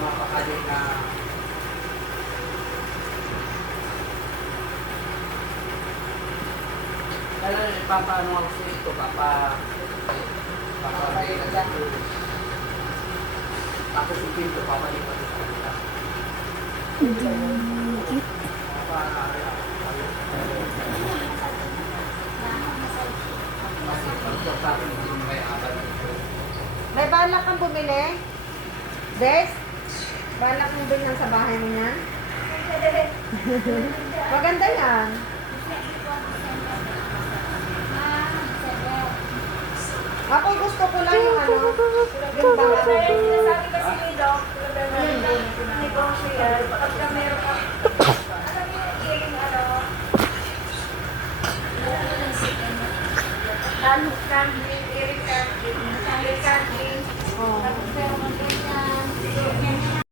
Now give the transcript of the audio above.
mapakalit na kaya papaano ako sa ito, papabay na dito. Tapos yung pinto, papalipat sa kanila. Kasi pag sa akin, hindi mo may abad dito. May balak kang bumili? Des? Balak kang bilhin sa bahay mo niya? Maganda yan. Ako gusto ko lang yung ano, yung bahay. Sinasabi kasi ni Doc,